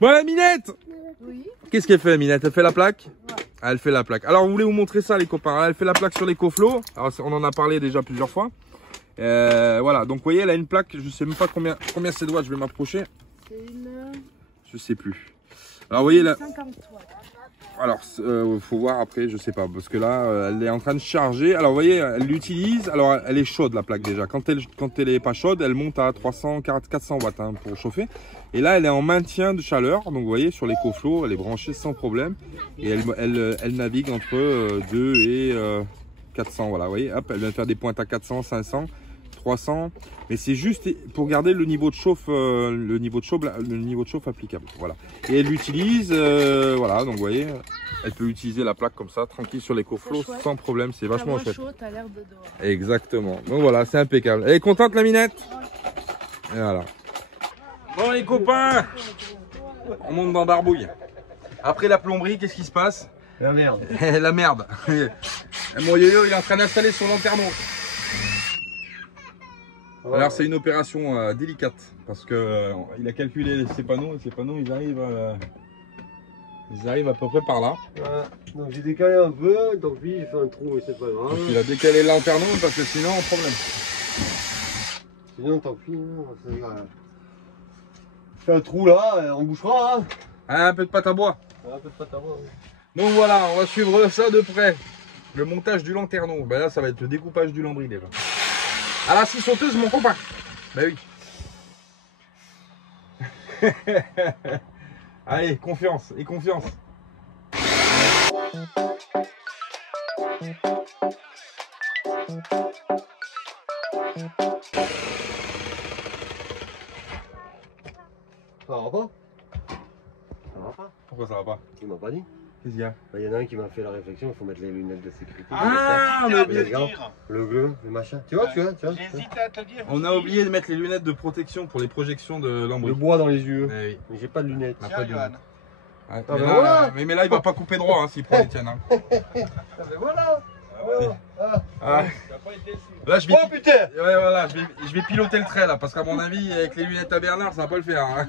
Bon, la Minette. Oui. Qu'est-ce qu'elle fait, la Minette? Elle fait la plaque? Ouais. Ah, elle fait la plaque. Alors, on voulait vous montrer ça, les copains. Elle fait la plaque sur l'écoflow. Alors, on en a parlé déjà plusieurs fois. Voilà, donc vous voyez, elle a une plaque. Je sais même pas combien c'est de watts. Je vais m'approcher. C'est une... Je sais plus. Alors, vous voyez là. 50 watts. Alors, faut voir après, je sais pas, parce que là, elle est en train de charger. Alors, vous voyez, elle l'utilise. Alors, elle est chaude, la plaque déjà. Quand elle est pas chaude, elle monte à 400 watts hein, pour chauffer. Et là, elle est en maintien de chaleur. Donc, vous voyez, sur l'écoflow, elle est branchée sans problème. Et elle navigue entre 2 et 400. Voilà, vous voyez, hop, elle vient de faire des pointes à 400, 500, 300. Mais c'est juste pour garder le niveau de chauffe, le niveau de chauffe applicable. Voilà. Et elle l'utilise, voilà. Donc, vous voyez, elle peut utiliser la plaque comme ça, tranquille sur l'écoflow, sans problème. C'est vachement chouette. Chaud, t'as l'air de dehors. Exactement. Donc voilà, c'est impeccable. Elle est contente, la Minette? Et voilà. Bon les copains, on monte dans Barbouille. Après la plomberie, qu'est-ce qui se passe? La merde. La merde. Mon yo-yo, il est en train d'installer son lanterneau. Alors c'est une opération délicate parce que il a calculé ses panneaux et ces panneaux ils arrivent à peu près par là. Voilà. Donc j'ai décalé un peu, tant pis, j'ai fait un trou et c'est pas grave. Donc, il a décalé le lanterneau parce que sinon problème. Sinon tant pis, hein, je fais un trou là, on bouchera. Hein. Un peu de pâte à bois. Un peu de pâte à bois. Oui. Donc voilà, on va suivre ça de près. Le montage du lanterneau. Ben là ça va être le découpage du lambris déjà. À la scie sauteuse mon copain. Ben oui. Allez, confiance et confiance. Ça va pas? Ça va pas? Pourquoi ça va pas? Il m'a pas dit. Qu'est-ce qu'il y a? Il y en a un qui m'a fait la réflexion, il faut mettre les lunettes de sécurité. Ah, on a oublié de dire. Le bleu, le machin. Tu vois, J'hésite à te dire. On a oublié de mettre les lunettes de protection pour les projections de lambris. Le bois dans les yeux. Eh oui. Mais j'ai pas de lunettes. On a Tiens, pas de Johan. lunettes. Ouais, Ah, mais, ben là, voilà. mais là, il va pas couper droit hein, s'il prend les tiennes. Hein. Ah, ben voilà. Ah. Là, je vais, Oh putain! ouais, voilà, je vais piloter le trait là, parce qu'à mon avis, avec les lunettes à Bernard, ça va pas le faire. Hein.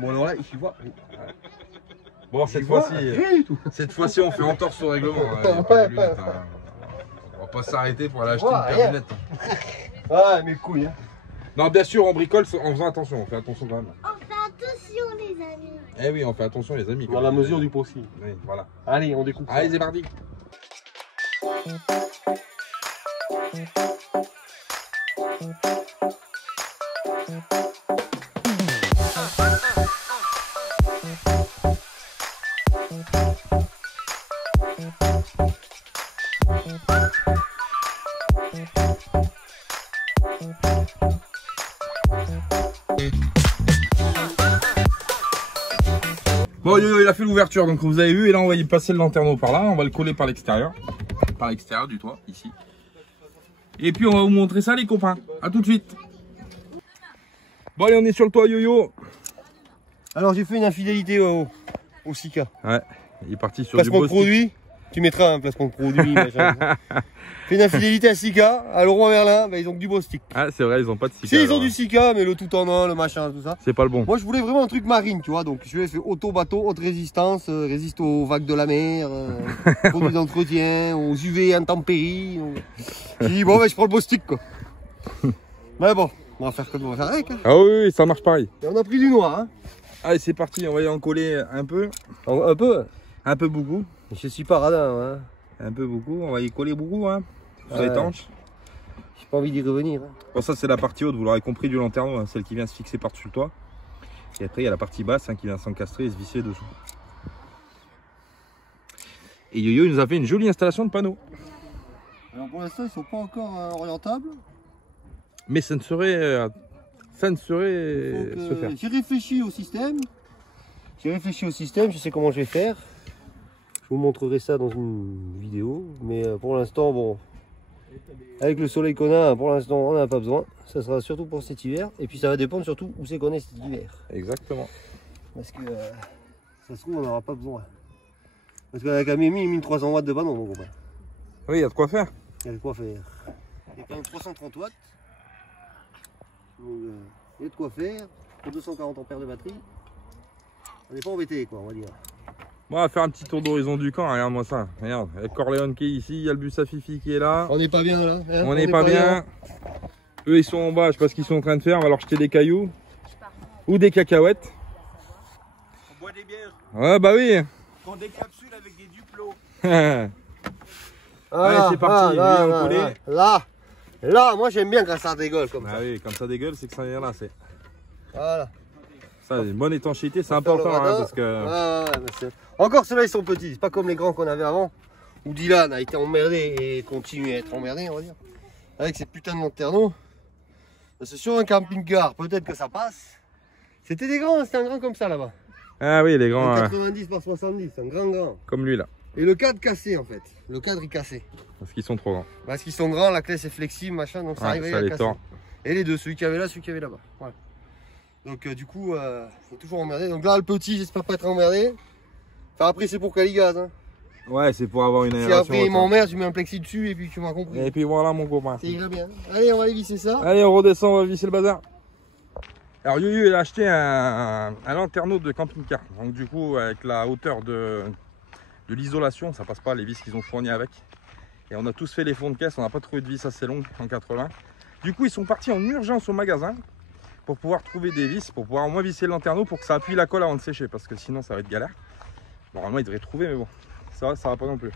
Bon alors là, il voit. Bon, cette fois-ci, on fait entorse au règlement. Hein. Y a pas de lunettes, hein. On va pas s'arrêter pour aller acheter une paire de lunettes. Hein. Ah, mes couilles. Hein. Non, bien sûr, on bricole en faisant attention. On fait attention quand même. On fait attention les amis. Eh oui, on fait attention, les amis. Dans la mesure du possible. Oui, voilà. Allez, on découpe. Allez, c'est parti. Bon, yo, il a fait l'ouverture, donc vous avez vu, et là on va y passer le lanterneau par là, on va le coller par l'extérieur du toit, ici. Et puis on va vous montrer ça les copains, à tout de suite. Bon allez, on est sur le toit yo-yo. Alors j'ai fait une infidélité au Sika. Ouais, il est parti sur placement du de produit. Tu mettras un placement de produit. Fait une infidélité à Sika, à Leroy Merlin, bah, ils ont que du beau stick. Ah c'est vrai, ils ont pas de Sika. Si ils ont du Sika, mais le tout en un, le machin, tout ça. C'est pas le bon. Moi je voulais vraiment un truc marine, tu vois, donc je vais faire auto-bateau, haute résistance, résiste aux vagues de la mer, produit d'entretien, aux UV intempéries. J'ai dit bon, bah, je prends le beau stick quoi. Mais bon, on va faire comme on va faire avec. Hein. Ah oui, ça marche pareil. Et on a pris du noir. Hein. Allez, c'est parti, on va y en coller un peu. Un peu. Un peu beaucoup. Je suis pas radin. Hein. Un peu beaucoup, on va y coller beaucoup. Hein. Sur les tanches. J'ai pas envie d'y revenir. Hein. Bon, ça c'est la partie haute, vous l'aurez compris, du lanterneau, hein, celle qui vient se fixer par-dessus le toit. Et après il y a la partie basse hein, qui vient s'encastrer et se visser dessous. Et Yo-Yo il nous a fait une jolie installation de panneaux. Alors pour l'instant ils sont pas encore orientables. Mais ça ne saurait se faire. J'ai réfléchi au système. Je sais comment je vais faire. Je vous montrerai ça dans une vidéo. Mais pour l'instant, bon, avec le soleil qu'on a, pour l'instant, on n'en a pas besoin. Ça sera surtout pour cet hiver. Et puis ça va dépendre surtout où c'est qu'on est cet hiver. Exactement. Parce que ça se trouve, on n'aura pas besoin. Parce qu'on a quand même mis 1300 watts de panneau, mon copain. Oui, il y a de quoi faire. Il y a de quoi faire. Il y a quand même 330 watts. Donc, il y a de quoi faire. Pour 240 ampères de batterie. On n'est pas embêté quoi, on va dire. Bon, on va faire un petit tour d'horizon du camp, regarde-moi ça. Regarde, avec Corleone qui est ici, il y a le bus à Fifi qui est là. On n'est pas bien là. Hein, on n'est pas bien. Eux ils sont en bas, je sais pas ce qu'ils sont en train de faire, on va leur jeter des cailloux. Ou des cacahuètes. On boit des bières. Ouais bah oui. On décapsule avec des duplos. Allez c'est parti, là, moi j'aime bien quand ça dégueule comme ça. Ah oui, quand ça dégueule, c'est que ça vient là, c'est. Voilà. Ça, une bonne étanchéité, c'est important hein, parce que. Encore ceux-là ils sont petits, c'est pas comme les grands qu'on avait avant. Où Dylan a été emmerdé et continue à être emmerdé, on va dire. Avec ces putains de lanterneaux. C'est sur un camping-car, peut-être que ça passe. C'était des grands, c'était un grand comme ça là-bas. Ah oui, les grands. 90 par 70, un grand. Comme lui là. Et le cadre cassé en fait. Le cadre est cassé. Parce qu'ils sont trop grands. Parce qu'ils sont grands, la clé c'est flexible, machin, donc ça arrive à casser. Tord. Et les deux, celui qui avait là, celui qui avait là-bas. Voilà. Donc du coup, faut toujours emmerder. Donc là, le petit, j'espère pas être emmerdé. Enfin après, c'est pour Caligaz. Hein. Ouais, c'est pour avoir une aération. Si après il m'emmerde, je mets un plexi dessus et puis tu m'as compris. Et puis voilà mon copain. Ça ira bien. Allez, on va aller visser ça. Allez, on redescend, on va visser le bazar. Alors Yuyu, il a acheté un lanterneau de camping-car. Donc du coup, avec la hauteur de l'isolation, ça passe pas les vis qu'ils ont fournies avec. Et on a tous fait les fonds de caisse, on n'a pas trouvé de vis assez longues en 80. Du coup, ils sont partis en urgence au magasin pour pouvoir trouver des vis, pour pouvoir au moins visser le lanterneau pour que ça appuie la colle avant de sécher, parce que sinon ça va être galère. Normalement, ils devraient trouver, mais bon, ça va pas non plus.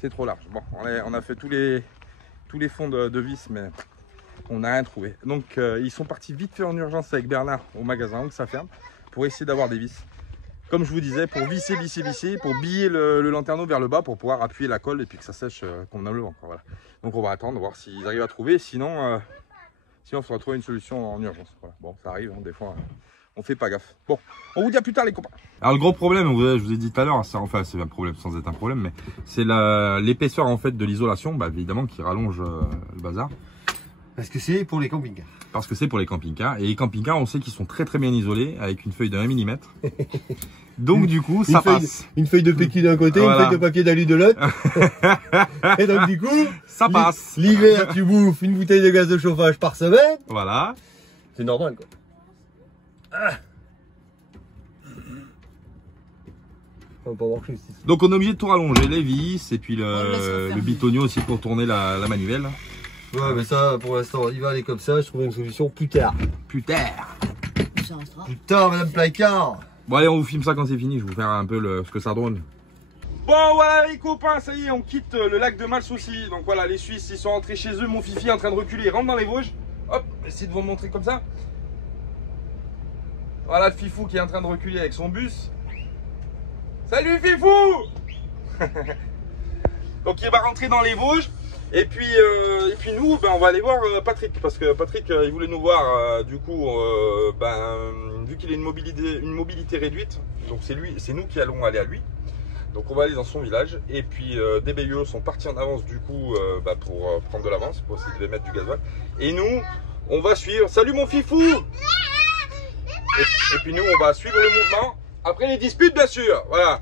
C'est trop large. Bon, on a fait tous les fonds de vis, mais on n'a rien trouvé. Donc, ils sont partis vite fait en urgence avec Bernard au magasin, où ça ferme, pour essayer d'avoir des vis. Comme je vous disais, pour visser, pour biller le lanterneau vers le bas pour pouvoir appuyer la colle et puis que ça sèche convenablement. Voilà. Donc on va attendre, voir s'ils arrivent à trouver. Sinon, il faudra trouver une solution en urgence. Voilà. Bon, ça arrive, hein, des fois, on fait pas gaffe. Bon, on vous dit à plus tard les copains. Alors le gros problème, je vous ai dit tout à l'heure, c'est un problème sans être un problème, mais c'est l'épaisseur en fait de l'isolation, bah, évidemment, qui rallonge le bazar. Parce que c'est pour les camping-cars. Parce que c'est pour les camping-cars. Et les camping-cars, on sait qu'ils sont très très bien isolés avec une feuille de 1 mm. Donc du coup, ça passe. Une feuille de PQ d'un côté, voilà. Une feuille de papier d'alu de l'autre. Et donc du coup, ça passe. L'hiver, tu bouffes une bouteille de gaz de chauffage par semaine. Voilà. C'est normal quoi. Ça va pas marcher ici. Donc on est obligé de tout rallonger, les vis et puis le bitonio aussi pour tourner la manivelle. Ouais, mais ça, pour l'instant, il va aller comme ça. Je trouverai une solution plus tard. Plus tard. Plus tard, madame Placard. Bon, allez, on vous filme ça quand c'est fini. Je vais vous faire un peu ce que ça drone. Bon, voilà, les copains, ça y est, on quitte le lac de Malsouci. Donc voilà, les Suisses, ils sont rentrés chez eux. Mon Fifi est en train de reculer. Il rentre dans les Vosges. Hop, essayez de vous montrer comme ça. Voilà le Fifou qui est en train de reculer avec son bus. Salut, Fifou. Donc, il va rentrer dans les Vosges. Et puis nous, on va aller voir Patrick, parce que Patrick, il voulait nous voir, du coup, vu qu'il a une mobilité réduite, donc c'est nous qui allons aller à lui. Donc on va aller dans son village, et puis des BUE sont partis en avance, du coup, pour prendre de l'avance, pour essayer de mettre du gasoil. Et nous, on va suivre, salut mon Fifou. Et puis nous, on va suivre le mouvement. Après les disputes, bien sûr, voilà.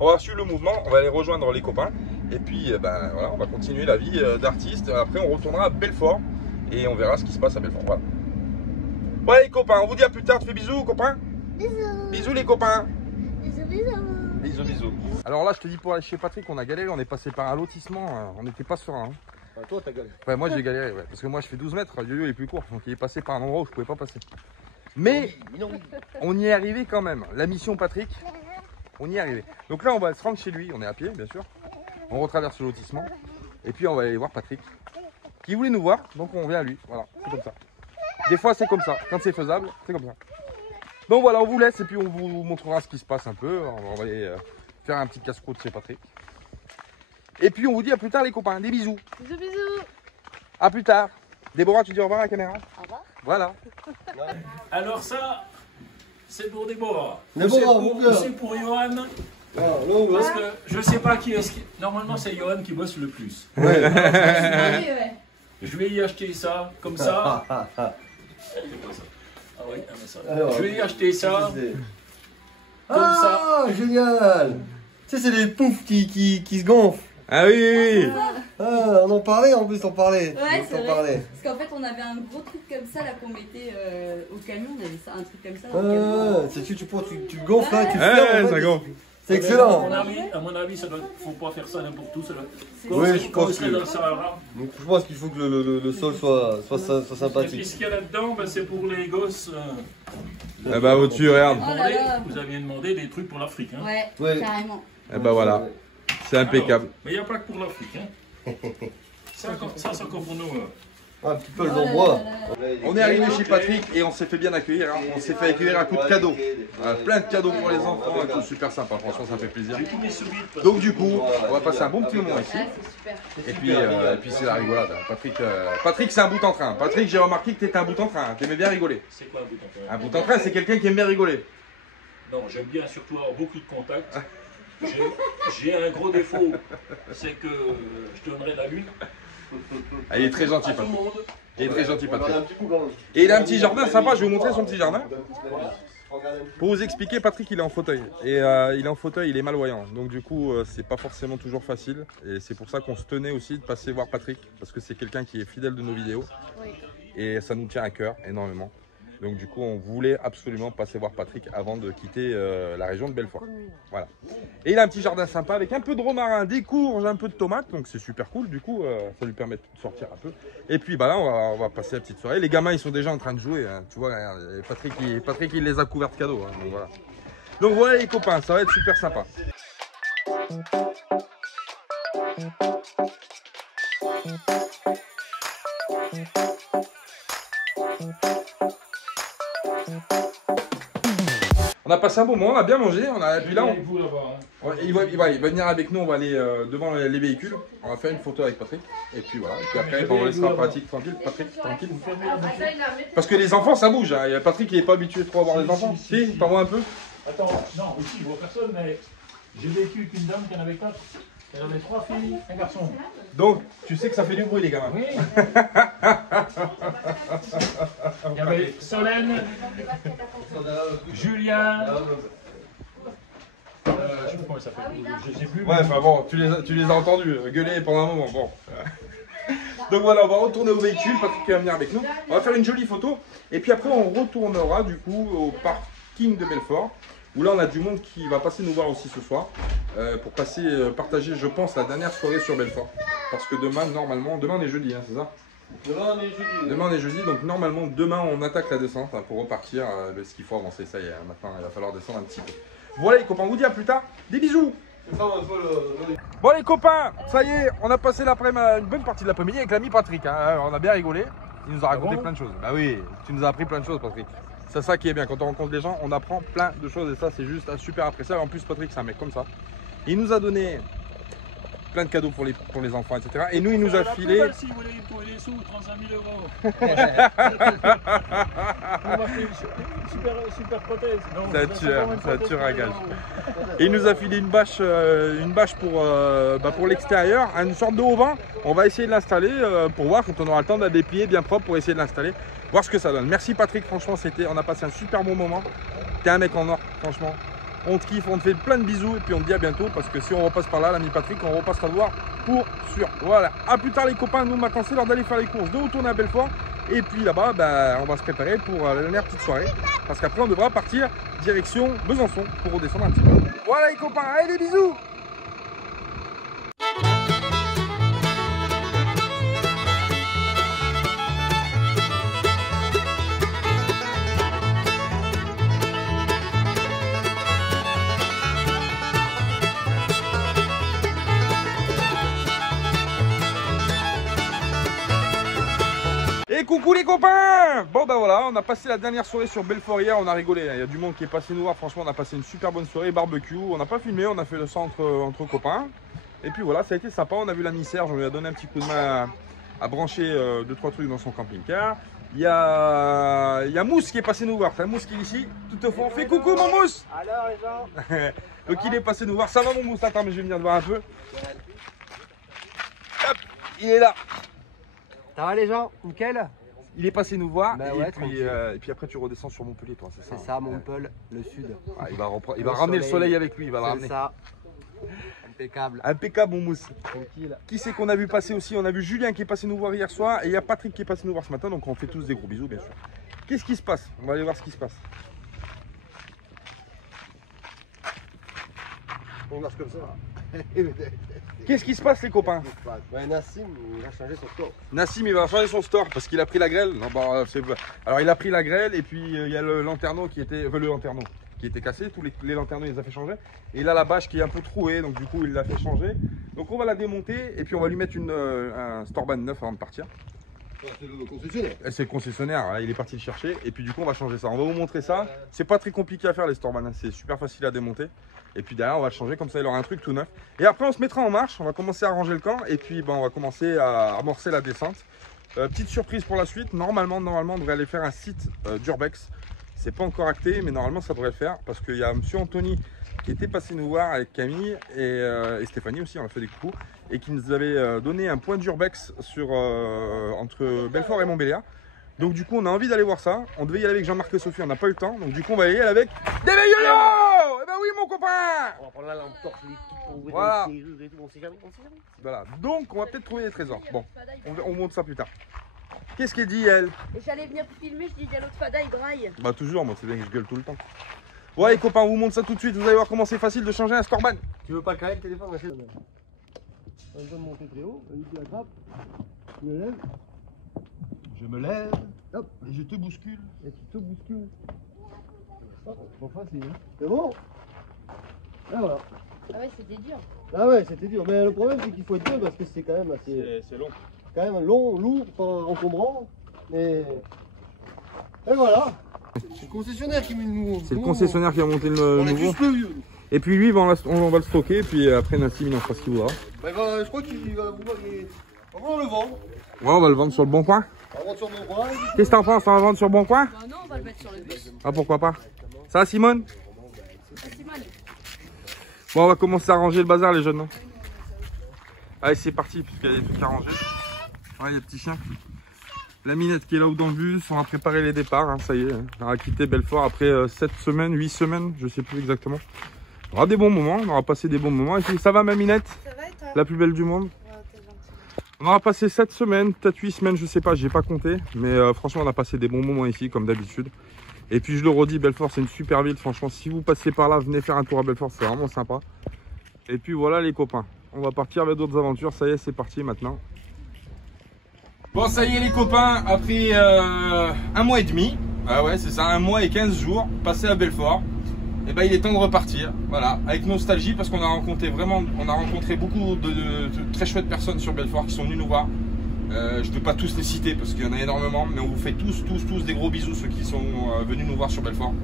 On va suivre le mouvement, on va aller rejoindre les copains. Et puis, voilà, on va continuer la vie d'artiste. Après, on retournera à Belfort et on verra ce qui se passe à Belfort. Voilà. Bon, les copains, on vous dit à plus tard. Tu fais bisous, copains? Bisous. Bisous, les copains. Bisous, bisous. Bisous, bisous. Alors là, je te dis, pour aller chez Patrick, on a galéré. On est passé par un lotissement. On n'était pas serein. Hein. Ah, toi, t'as galéré. Ouais, moi, j'ai galéré. Ouais, parce que moi, je fais 12 mètres. Yo-yo est plus court. Donc, il est passé par un endroit où je pouvais pas passer. Mais on y est arrivé quand même. La mission Patrick, on y est arrivé. Donc là, on va se rendre chez lui. On est à pied, bien sûr. On retraverse le lotissement. Et puis, on va aller voir Patrick, qui voulait nous voir. Donc, on vient à lui. Voilà, c'est comme ça. Des fois, c'est comme ça. Quand c'est faisable, c'est comme ça. Donc voilà, on vous laisse. Et puis, on vous montrera ce qui se passe un peu. On va aller faire un petit casse-croûte chez Patrick. Et puis, on vous dit à plus tard, les copains. Des bisous. Bisous, bisous. À plus tard. Déborah, tu dis au revoir à la caméra? Au revoir. Voilà. Alors ça, c'est pour Déborah. C'est pour Johan. Parce que je sais pas qui est-ce qui... Normalement, c'est Johan qui bosse le plus. Ouais. Je vais y acheter ça, comme ça. Ah oui, ça. Alors, je vais y acheter ça. Comme ça. Génial. Tu sais, c'est les poufs qui se gonflent. Ah oui, oui, oui. Ah, on en parlait en plus, on parlait. Ouais, c'est on vrai. parlait. Parce qu'en fait, on avait un gros truc comme ça là qu'on mettait au camion. On avait ça, un truc comme ça dans le camion. Ah, tu le gonfles là, tu le Ouais, fermes, en ça fait. gonfle. C'est excellent. À mon avis, ça doit, faut pas faire ça n'importe où. Ça doit, Oui, je pense serait dans le que. Sahara. Donc, je pense qu'il faut que le sol soit Et puis sympathique. ce qu'il y a là-dedans, ben, c'est pour les gosses. Eh bah, au-dessus, regarde. Oh là là. Vous aviez demandé des trucs pour l'Afrique. Hein. Ouais, Ouais. carrément. Eh bah, voilà. C'est impeccable. Alors, mais il n'y a pas que pour l'Afrique. Hein. Ça, c'est encore pour nous. Un petit peu le Oh là d'embois. là là. On est arrivé chez Patrick et on s'est fait bien accueillir. Hein. On s'est fait accueillir à coup de cadeaux. Plein de cadeaux pour les enfants et tout, super sympa. Franchement, ça fait plaisir. J'ai tous mes sous-vides. Donc, du coup, on va passer un bon petit moment ici. Ouais, c'est super. Et puis c'est la rigolade. Patrick, c'est un bout en train. Patrick, j'ai remarqué que t'étais un bout en train. T'aimais bien rigoler. C'est quoi un bout en train? Un bout en train, c'est quelqu'un qui aime bien rigoler. Non, j'aime bien surtout avoir beaucoup de contacts. J'ai un gros défaut, c'est que je donnerai la lune Ah, il est très gentil, à tout le Patrick. monde. Il est très gentil, On en a Patrick. un petit coup quand même. Et il a un petit jardin sympa. Je vais vous montrer son petit jardin. Pour vous expliquer, Patrick, il est en fauteuil. Et il est en fauteuil, il est malvoyant. Donc du coup, c'est pas forcément toujours facile. Et c'est pour ça qu'on se tenait aussi de passer voir Patrick. Parce que c'est quelqu'un qui est fidèle de nos vidéos. Oui. Et ça nous tient à cœur énormément. Donc du coup, on voulait absolument passer voir Patrick avant de quitter la région de Belfort. Voilà. Et il a un petit jardin sympa avec un peu de romarin, des courges, un peu de tomates. Donc c'est super cool. Du coup, ça lui permet de sortir un peu. Et puis bah là, on va passer la petite soirée. Les gamins, ils sont déjà en train de jouer. Hein. Tu vois, regarde, Patrick, il les a couverts de cadeaux. Hein. Donc voilà. Donc voilà les copains, ça va être super sympa. On a passé un bon moment, on a bien mangé, puis là, Avec vous là-bas. Hein. il va venir avec nous, on va aller devant les véhicules, on va faire une photo avec Patrick, et puis voilà, et puis après on laissera Patrick tranquille, tranquille. Parce que les enfants ça bouge, hein. Il y a Patrick qui n'est pas habitué trop à voir les enfants, si, t'en vois un peu. Attends, non, ici je vois personne, mais j'ai vécu avec une dame qui en avait 4. Elle avait 3 filles, un garçon. Donc, tu sais que ça fait du bruit les gamins. Oui. Il y avait Solène, Julien. Je sais plus comment il s'appelle. Je sais plus. Ouais, enfin bon, tu les as entendus gueuler pendant un moment, bon. Donc voilà, on va retourner au véhicule, Patrick va venir avec nous. On va faire une jolie photo, et puis après on retournera du coup au parking de Belfort, où là on a du monde qui va passer nous voir aussi ce soir, pour partager, je pense, la dernière soirée sur Belfort. Parce que demain, normalement, demain on est jeudi, hein, c'est ça? Demain on est jeudi, donc normalement demain on attaque la descente hein, pour repartir, parce qu'il faut avancer, ça y est, maintenant il va falloir descendre un petit peu. Voilà les copains, on vous dit à plus tard, des bisous. Bon les copains, ça y est, on a passé une bonne partie de l'après-midi avec l'ami Patrick, hein. On a bien rigolé, il nous a raconté plein de choses. Bah oui, tu nous as appris plein de choses Patrick. C'est ça qui est bien, quand on rencontre des gens, on apprend plein de choses et ça c'est juste super appréciable. En plus Patrick c'est un mec comme ça, il nous a donné plein de cadeaux pour les enfants, etc. Et nous il nous a filé... Si vous voulez trouver des sous, 35 000 €. On m'a fait une super prothèse. Ça tue un gage. Et il nous a filé une bâche pour l'extérieur, une sorte de haut-vent. On va essayer de l'installer pour voir quand on aura le temps d'aller déplier bien propre pour essayer de l'installer, voir ce que ça donne. Merci Patrick, franchement on a passé un super bon moment. T'es un mec en or, franchement. On te kiffe, on te fait plein de bisous et puis on te dit à bientôt parce que si on repasse par là, l'ami Patrick, on repassera le voir pour sûr. Voilà, à plus tard les copains, nous maintenant c'est l'heure d'aller faire les courses, de retourner à Belfort et puis là-bas, on va se préparer pour la dernière petite soirée parce qu'après on devra partir direction Besançon pour redescendre un petit peu. Voilà les copains, allez des bisous. Et coucou les copains! Bon ben voilà, on a passé la dernière soirée sur Belfort hier, on a rigolé, il y a du monde qui est passé nous voir, franchement on a passé une super bonne soirée, barbecue, on n'a pas filmé, on a fait ça entre copains. Et puis voilà, ça a été sympa, on a vu l'ami Serge, on lui a donné un petit coup de main à brancher 2-3 trucs dans son camping-car. Il y a Mousse qui est passé nous voir, c'est un Mousse qui est ici, tout au fond, fais coucou mon Mousse! Alors les gens. Donc il est passé nous voir, ça va mon Mousse? Attends mais je vais venir te voir un peu. Hop, il est là. Ça va les gens? Nickel? Il est passé nous voir Bah et, ouais, et puis après tu redescends sur Montpellier toi, c'est ça? C'est ça, Montpellier, le sud. Ah, il va ramener le soleil avec lui, il va le C'est ramener. ça. Impeccable. Impeccable, mon mousse. Tranquille. Qui c'est qu'on a vu passer aussi? On a vu Julien qui est passé nous voir hier soir et il y a Patrick qui est passé nous voir ce matin. Donc on fait tous des gros bisous, bien sûr. Qu'est-ce qui se passe? On va aller voir ce qui se passe. On marche comme ça. Qu'est-ce qui se passe, les copains? Ouais, Nassim, il a changé son store. Nassim, il va changer son store parce qu'il a pris la grêle. Non, bah, alors il a pris la grêle et puis il y a le lanterneau qui était, le lanterneau qui était cassé. Tous les lanternaux, il les a fait changer. Et là, la bâche qui est un peu trouée, donc du coup, il l'a fait changer. Donc on va la démonter et puis on va lui mettre un storeban neuf avant de partir. C'est le concessionnaire. C'est le concessionnaire, là, il est parti le chercher et puis du coup on va changer ça. On va vous montrer ça. C'est pas très compliqué à faire les storeban, hein. C'est super facile à démonter. Et puis derrière on va le changer, comme ça il aura un truc tout neuf. Et après on se mettra en marche, on va commencer à ranger le camp et puis on va commencer à amorcer la descente. Petite surprise pour la suite, normalement on devrait aller faire un site d'urbex. C'est pas encore acté mais normalement ça devrait le faire parce qu'il y a monsieur Anthony qui était passé nous voir avec Camille et Stéphanie aussi, on a fait des coucous, et qui nous avait donné un point d'urbex sur entre Belfort et Montbéliard. Donc du coup on a envie d'aller voir ça. On devait y aller avec Jean-Marc et Sophie, on n'a pas eu le temps. Donc du coup on va y aller avec des yo-yo. Eh ben oui mon copain. On va prendre la lampe torche, les petites pour ouvrir Voilà. les serrures et tout, on sait jamais. Voilà, donc on va peut-être trouver des trésors. Bon, on monte ça plus tard. Qu'est-ce qu'elle dit elle? Et j'allais venir filmer, je dis il y a l'autre fada, il braille. Bah toujours, moi c'est bien que je gueule tout le temps. Ouais les copains, on vous montre ça tout de suite, vous allez voir comment c'est facile de changer un storeban. Tu veux pas carrer le téléphone? On doit monter très haut, tu l'attrapes, tu le lèves. Je me lève, hop, et je te bouscule. Et tu te bouscules. Pas facile, hein. C'est bon? Ah voilà. Ah ouais, c'était dur. Ah ouais, c'était dur. Mais le problème, c'est qu'il faut être deux parce que c'est quand même assez. C'est long. Quand même long, lourd, pas encombrant. Et voilà. C'est le concessionnaire qui met le nouveau. C'est le concessionnaire qui a monté le On est nouveau. juste le vieux. Et puis lui, on va le stocker, puis après Nassim il en fera ce qu'il voudra. Bah, je crois qu'il va vouloir. On va le vendre. Ouais, on va le vendre sur le bon coin. On va vendre sur mon coin. Qu'est-ce que t'en penses? On va le vendre sur le bon coin? Bah non, on va le mettre sur le bus. Ah pourquoi pas? Ça va Simone? C'est Simone. Bon, on va commencer à ranger le bazar les jeunes, non? Allez c'est parti, puisqu'il y a des trucs à ranger. Ouais, il y a le petit chien. La minette qui est là-haut dans le bus, on va préparer les départs, hein, ça y est. On va quitter Belfort après 7 semaines, 8 semaines, je sais plus exactement. On aura des bons moments, on aura passé des bons moments. Et puis, ça va ma minette? Ça va et toi? La plus belle du monde. Ouais, t'es gentil. On aura passé 7 semaines, peut-être 8 semaines, je sais pas, j'ai pas compté. Mais franchement, on a passé des bons moments ici, comme d'habitude. Et puis je le redis, Belfort c'est une super ville. Franchement, si vous passez par là, venez faire un tour à Belfort, c'est vraiment sympa. Et puis voilà les copains, on va partir vers d'autres aventures. Ça y est, c'est parti maintenant. Bon, ça y est les copains, après 1 mois et demi, ah ouais c'est ça, 1 mois et 15 jours passés à Belfort, et ben il est temps de repartir, voilà, avec nostalgie parce qu'on a rencontré beaucoup de très chouettes personnes sur Belfort qui sont venues nous voir. Je ne peux pas tous les citer parce qu'il y en a énormément, mais on vous fait tous des gros bisous ceux qui sont venus nous voir sur Belfort.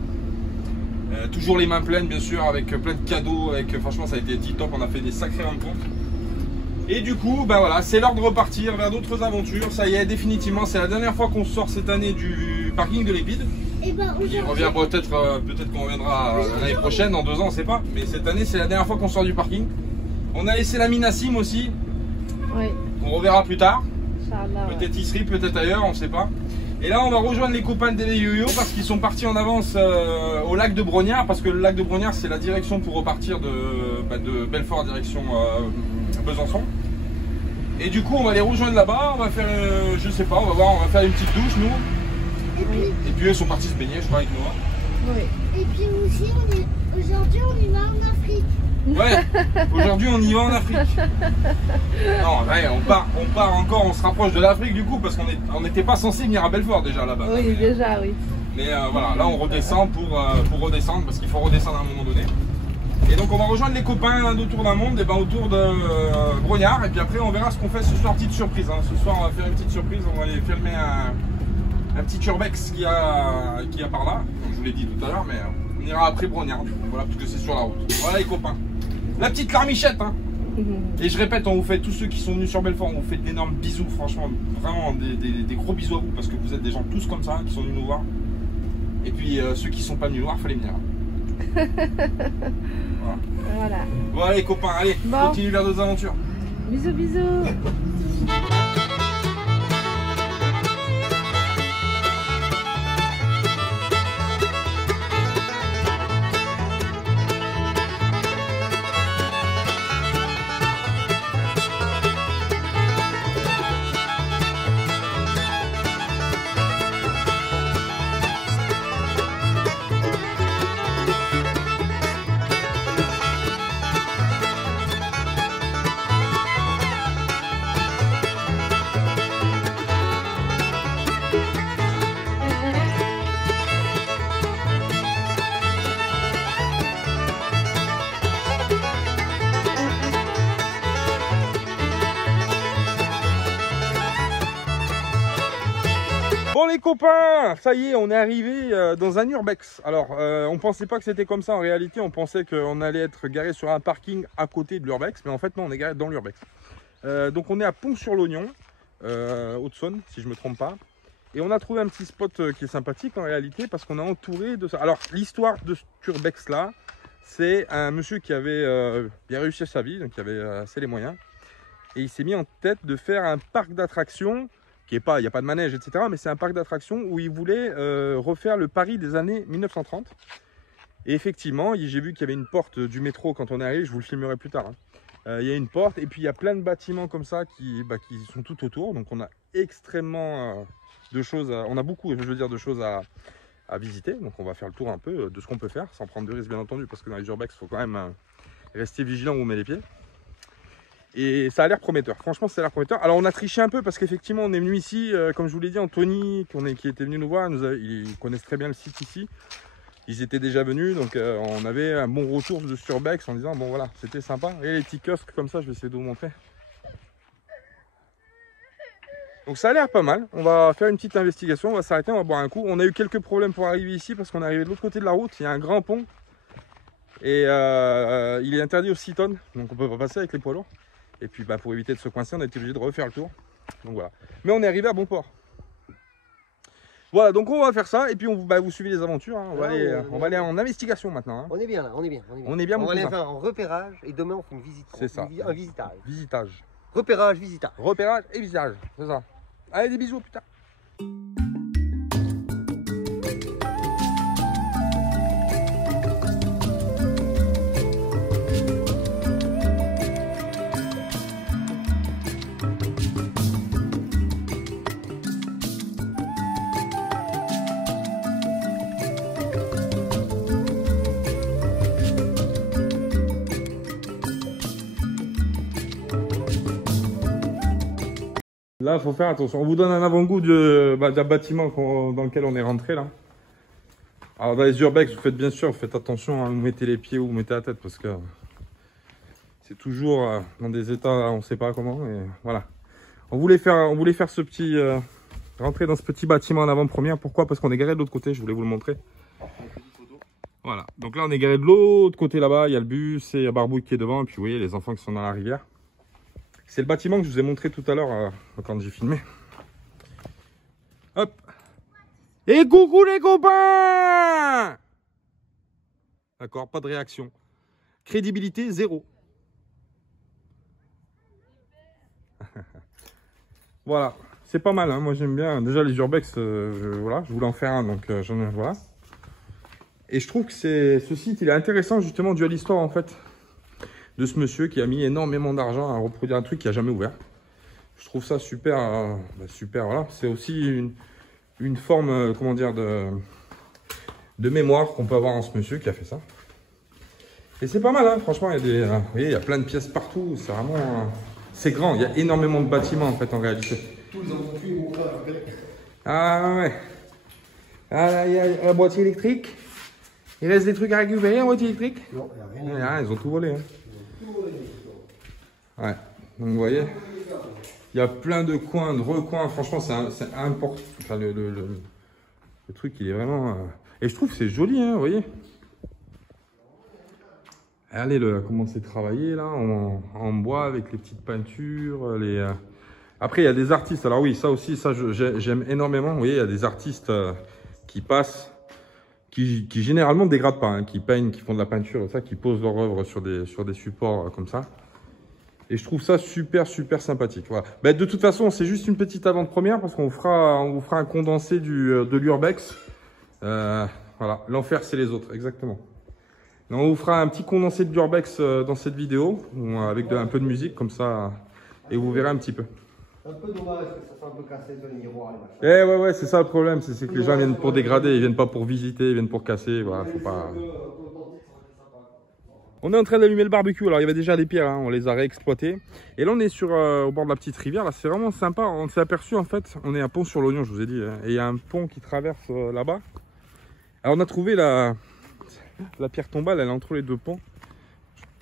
Toujours les mains pleines bien sûr, avec plein de cadeaux, franchement ça a été tip top, on a fait des sacrées rencontres. Et du coup, ben voilà, c'est l'heure de repartir vers d'autres aventures. Ça y est, définitivement, c'est la dernière fois qu'on sort cette année du parking de l'Épide. Et bah Il revient peut-être qu'on reviendra l'année prochaine, dans 2 ans, on sait pas. Mais cette année, c'est la dernière fois qu'on sort du parking. On a laissé l'ami Nassim aussi, Oui, qu'on reverra plus tard. Inch'Allah. Peut-être Isri, peut-être ailleurs, on ne sait pas. Et là, on va rejoindre les copains de Délé Yo-Yo parce qu'ils sont partis en avance au lac de Brognard. Parce que le lac de Brognard, c'est la direction pour repartir de Belfort direction Besançon. Et du coup, on va les rejoindre là-bas. On va faire, je sais pas, on va voir, on va faire une petite douche, nous. Et puis, ils sont partis se baigner, je crois, avec nous. Oui. Et puis aussi, aujourd'hui, on y va en Afrique. Ouais, aujourd'hui, on y va en Afrique. Non, ouais, on part encore, on se rapproche de l'Afrique du coup, parce qu'on n'était pas censé venir à Belfort déjà là-bas. Oui, déjà, oui. Mais voilà, là on redescend pour redescendre parce qu'il faut redescendre à un moment donné. Et donc on va rejoindre les copains d'autour d'un monde, et ben autour de Brognard. Et puis après on verra ce qu'on fait ce soir, petite surprise. Hein. Ce soir on va faire une petite surprise, on va aller filmer un petit urbex qu'il y a par là. Comme je vous l'ai dit tout à l'heure, mais on ira après Brognard. Voilà, parce que c'est sur la route. Voilà les copains. La petite larmichette hein. Et je répète, on vous fait tous ceux qui sont venus sur Belfort, on vous fait d'énormes bisous, franchement, vraiment des gros bisous à vous parce que vous êtes des gens tous comme ça qui sont venus nous voir. Et puis ceux qui sont pas venus nous voir, fallait venir. Voilà. Voilà les copains, allez, Bon. continue vers d'autres aventures. Bisous, bisous. Bon les copains, ça y est, on est arrivé dans un urbex. Alors, on pensait pas que c'était comme ça en réalité. On pensait qu'on allait être garé sur un parking à côté de l'urbex. Mais en fait, non, on est garé dans l'urbex. Donc, on est à Pont-sur-Lognon, Haute-Saône, si je me trompe pas. Et on a trouvé un petit spot qui est sympathique en réalité parce qu'on est entouré de ça. Alors, l'histoire de cet urbex là, c'est un monsieur qui avait bien réussi sa vie, donc qui avait assez les moyens. Et il s'est mis en tête de faire un parc d'attractions qui est pas, il n'y a pas de manège, etc. Mais c'est un parc d'attractions où il voulait refaire le Paris des années 1930. Et effectivement, j'ai vu qu'il y avait une porte du métro quand on est arrivé, je vous le filmerai plus tard. Hein. Il y a une porte et puis il y a plein de bâtiments comme ça qui sont tout autour. Donc on a extrêmement de choses, on a beaucoup, je veux dire, de choses à visiter. Donc on va faire le tour un peu de ce qu'on peut faire, sans prendre de risques bien entendu, parce que dans les urbex, il faut quand même rester vigilant où on met les pieds. Et ça a l'air prometteur, franchement ça a l'air prometteur. Alors on a triché un peu parce qu'effectivement on est venu ici, comme je vous l'ai dit, Anthony qui était venu nous voir, ils connaissent très bien le site ici. Ils étaient déjà venus, donc on avait un bon retour de Urbex en disant bon voilà, c'était sympa. Et les petits kiosques comme ça, je vais essayer de vous montrer. Donc ça a l'air pas mal, on va faire une petite investigation, on va s'arrêter, on va boire un coup. On a eu quelques problèmes pour arriver ici parce qu'on est arrivé de l'autre côté de la route, il y a un grand pont. Et il est interdit aux 6 tonnes, donc on peut pas passer avec les poids lourds. Et puis pour éviter de se coincer, on a été obligé de refaire le tour. Donc voilà. Mais on est arrivé à bon port. Voilà, donc on va faire ça. Et puis vous suivez les aventures. Hein. On va aller en investigation maintenant. Hein. On est bien là, on est bien. On va aller faire un repérage et demain on fait une visite. C'est ça. Un visitage. Visitage. Repérage, visitage. Repérage et visitage. C'est ça. Allez, des bisous, putain. Là, il faut faire attention. On vous donne un avant-goût d'un bâtiment dans lequel on est rentré là. Alors dans les urbex, vous faites bien sûr, vous faites attention, hein, vous mettez les pieds ou vous mettez la tête parce que c'est toujours dans des états, on ne sait pas comment. Et voilà. On voulait faire ce petit rentrer dans ce petit bâtiment en avant-première. Pourquoi? Parce qu'on est garé de l'autre côté. Je voulais vous le montrer. Voilà. Donc là, on est garé de l'autre côté là-bas. Il y a le bus et il y a Barbouille qui est devant. Et puis vous voyez les enfants qui sont dans la rivière. C'est le bâtiment que je vous ai montré tout à l'heure quand j'ai filmé. Hop. Et coucou les copains! D'accord, pas de réaction. Crédibilité, 0. Voilà, c'est pas mal, hein. Moi j'aime bien. Déjà les urbex, voilà, je voulais en faire un, donc voilà. Et je trouve que ce site, il est intéressant justement dû à l'histoire en fait. De ce monsieur qui a mis énormément d'argent à reproduire un truc qui a jamais ouvert. Je trouve ça super, super. Voilà, c'est aussi une forme, comment dire, de mémoire qu'on peut avoir en ce monsieur qui a fait ça. Et c'est pas mal, hein, franchement. Il y a vous voyez, il y a plein de pièces partout. C'est vraiment, c'est grand. Il y a énormément de bâtiments en fait en réalité. Tous les enfants tués mon frère. Ah ouais. Ah, il y a la boîtier électrique. Il reste des trucs à récupérer en boîtier électrique? Non, il n'y a rien. Ils ont tout volé. Hein. Ouais, donc vous voyez, il y a plein de coins, de recoins. Franchement, c'est important. Enfin, le truc, il est vraiment. Et je trouve que c'est joli, hein, vous voyez. Allez, comment c'est travaillé là, en bois avec les petites peintures. Après, il y a des artistes. Alors, oui, ça aussi, ça j'aime énormément. Vous voyez, il y a des artistes qui passent. Qui généralement ne dégradent pas, hein, qui peignent, qui font de la peinture, ça, qui posent leur œuvre sur des supports comme ça. Et je trouve ça super, super sympathique. Voilà. Ben, de toute façon, c'est juste une petite avant-première parce qu'on vous fera un condensé de l'urbex. Voilà, l'enfer, c'est les autres, exactement. Donc, on vous fera un petit condensé de l'urbex dans cette vidéo, avec un peu de musique, comme ça, et vous verrez un petit peu. Un peu dommage que ça soit un peu cassé sur les miroirs et machin. Ouais, c'est ça le problème, c'est que les gens viennent pour dégrader, ils viennent pas pour visiter, ils viennent pour casser, voilà, faut pas... On est en train d'allumer le barbecue, alors il y avait déjà des pierres, hein, on les a réexploitées. Et là on est au bord de la petite rivière, là c'est vraiment sympa, on s'est aperçu en fait, on est à Pont-sur-Lognon, je vous ai dit, hein, et il y a un pont qui traverse là-bas. Alors on a trouvé la pierre tombale, elle est entre les deux ponts.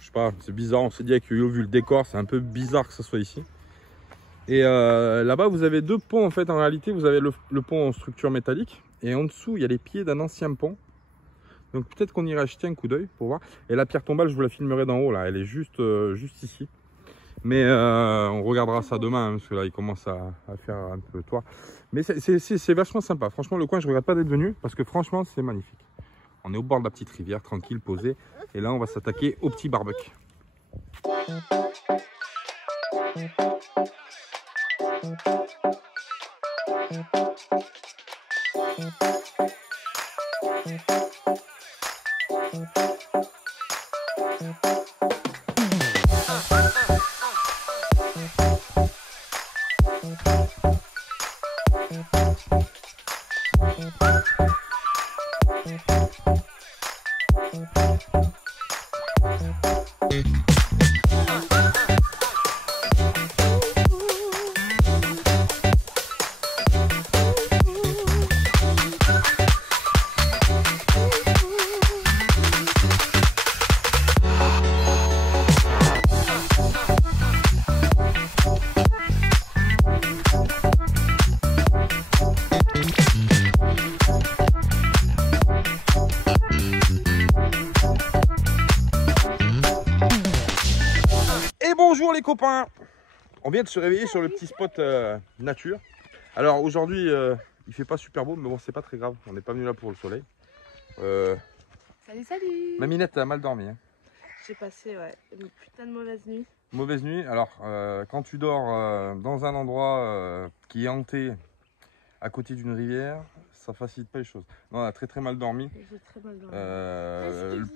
Je sais pas, c'est bizarre, on s'est dit avec vu le décor, c'est un peu bizarre que ça soit ici. Et là-bas, vous avez deux ponts en fait. En réalité, vous avez le pont en structure métallique. Et en dessous, il y a les pieds d'un ancien pont. Donc peut-être qu'on irait jeter un coup d'œil pour voir. Et la pierre tombale, je vous la filmerai d'en haut là. Elle est juste ici. Mais on regardera ça demain, hein, parce que là, il commence à faire un peu tard. Mais c'est vachement sympa. Franchement, le coin, je ne regrette pas d'être venu, parce que franchement, c'est magnifique. On est au bord de la petite rivière, tranquille, posé. Et là, on va s'attaquer au petit barbecue. Bonjour les copains, on vient de se réveiller sur le petit spot nature. Alors aujourd'hui il fait pas super beau, mais bon c'est pas très grave, on n'est pas venu là pour le soleil. Salut salut. Maminette a mal dormi hein. J'ai passé une putain de mauvaise nuit. Mauvaise nuit, alors quand tu dors dans un endroit qui est hanté à côté d'une rivière, ça facilite pas les choses. Non, on a très mal dormi. J'ai très mal dormi.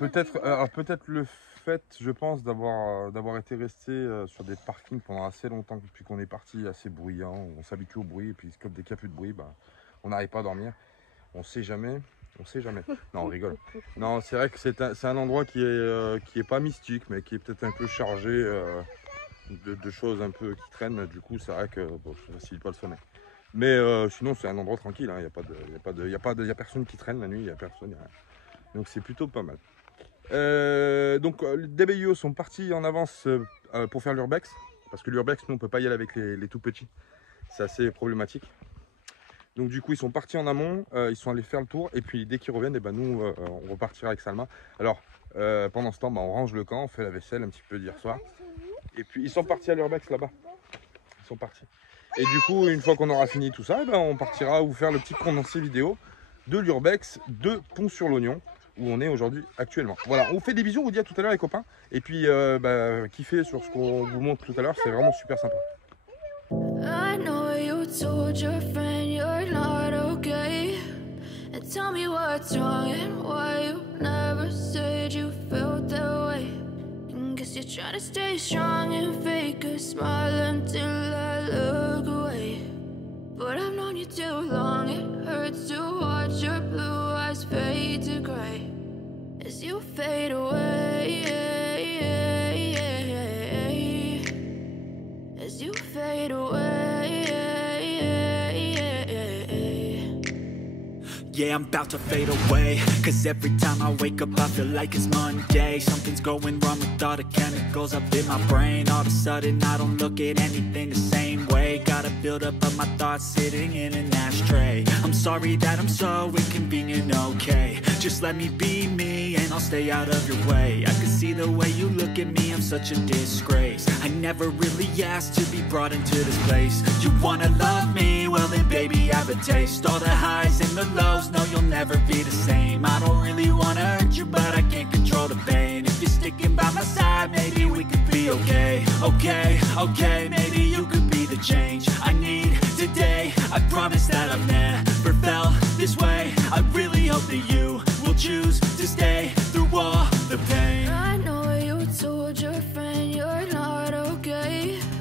Peut-être le fait, je pense, d'avoir été resté sur des parkings pendant assez longtemps, depuis qu'on est parti, assez bruyant. On s'habitue au bruit, et puis comme dès qu'il n'y a plus de bruit, bah, on n'arrive pas à dormir. On sait jamais. Non, on rigole. Non, c'est vrai que c'est un endroit qui est pas mystique, mais qui est peut-être un peu chargé de choses un peu qui traînent. Du coup, c'est vrai que bon, ça facilite pas le sommeil. Mais sinon, c'est un endroit tranquille. Il n'y a personne qui traîne la nuit. Il n'y a personne. Donc, c'est plutôt pas mal. Donc, les DBIO sont partis en avance pour faire l'urbex. Parce que l'urbex, nous, on ne peut pas y aller avec les tout petits. C'est assez problématique. Donc, du coup, ils sont partis en amont. Ils sont allés faire le tour. Et puis, dès qu'ils reviennent, nous, on repartira avec Salma. Alors, pendant ce temps, on range le camp. On fait la vaisselle un petit peu d'hier soir. Et puis, ils sont partis à l'urbex là-bas. Ils sont partis. Et du coup, une fois qu'on aura fini tout ça, on partira vous faire le petit condensé vidéo de l'urbex de Pont-sur-l'Oignon, où on est aujourd'hui actuellement. Voilà, on vous fait des bisous, on vous dit à tout à l'heure les copains. Et puis, kiffez sur ce qu'on vous montre tout à l'heure, c'est vraiment super sympa. I know you told your friend you're not okay. And tell me what's wrong and why you never said you felt that way. And guess you're trying to stay strong and fake a smile until I look away. But I've known you too long, it hurts to watch your blue eyes fade to gray as you fade away, as you fade away. Yeah, I'm about to fade away, cause every time I wake up I feel like it's Monday. Something's going wrong with all the chemicals up in my brain. All of a sudden I don't look at anything the same way. Got a build up of my thoughts sitting in an ashtray. I'm sorry that I'm so inconvenient, okay. Just let me be me and I'll stay out of your way. I can see the way you look at me, I'm such a disgrace. I never really asked to be brought into this place. You wanna love me? Well then baby I have a taste. All the highs and the lows, no you'll never be the same. I don't really wanna hurt you but I can't control the pain. If you're sticking by my side maybe we could be okay. Okay,